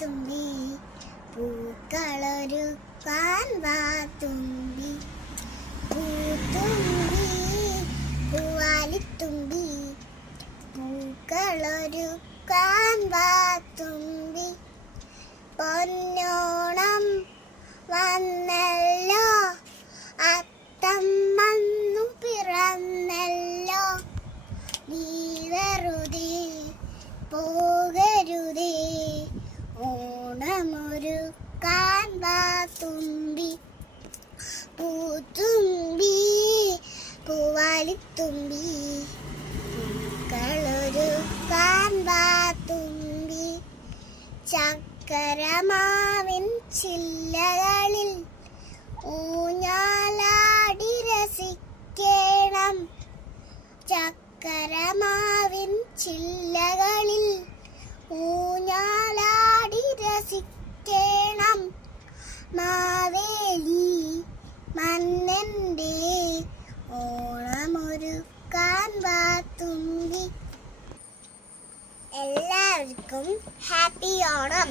തുമ്പി പൂക്കളൊരുക്കാൻ വാ തുമ്പി പൂത്തുമ്പി പൂവാലിത്തുമ്പി പൂക്കളൊരുക്കാൻ വാ തുമ്പി പൊന്നോണം വന്നല്ലോ അത്തം വന്നു പിറന്നല്ലോ നീ വെറുതെ പോകരുതേ ഓണമൊരുക്കാൻ വാ തുമ്പി പൂത്തുമ്പി പൂവാലിത്തുമ്പി പൂക്കളൊരുക്കാൻ വാ തുമ്പി ചക്കരമാവിൻ ചില്ലകളിൽ ഊഞ്ഞാലാടി രസിക്കണം ചക്കരമാവിൻ ചില്ലകളിൽ ഊഞ്ഞാലാടി രസിക്കണം മാവേലി മന്നന്റെ ഓണമൊരുക്കാൻ വാ തുമ്പി. എല്ലാവർക്കും ഹാപ്പി ഓണം.